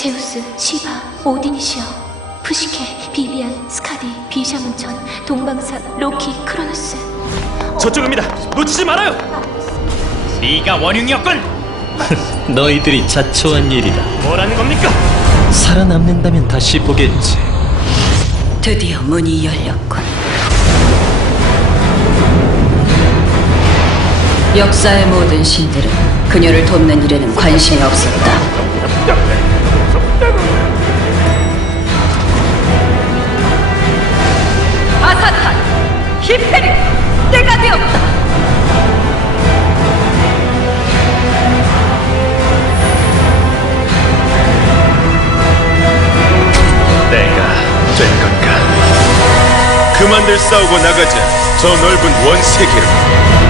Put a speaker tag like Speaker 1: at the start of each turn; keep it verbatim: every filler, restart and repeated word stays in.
Speaker 1: 제우스, 시바, 오딘이시여. 푸시케, 비비안, 스카디, 비샤문천, 동방사, 로키, 크로노스.
Speaker 2: 저쪽입니다. 놓치지 말아요. 네가 원흉이었군.
Speaker 3: 너희들이 자초한 일이다.
Speaker 2: 뭐라는 겁니까?
Speaker 3: 살아남는다면 다시 보겠지.
Speaker 4: 드디어 문이 열렸군. 역사의 모든 신들은 그녀를 돕는 일에는 관심이 없었다. 아사탄, 히페리, 때가 되었다.
Speaker 2: 내가 된 건가?
Speaker 5: 그만들 싸우고 나가자. 저 넓은 원세계로.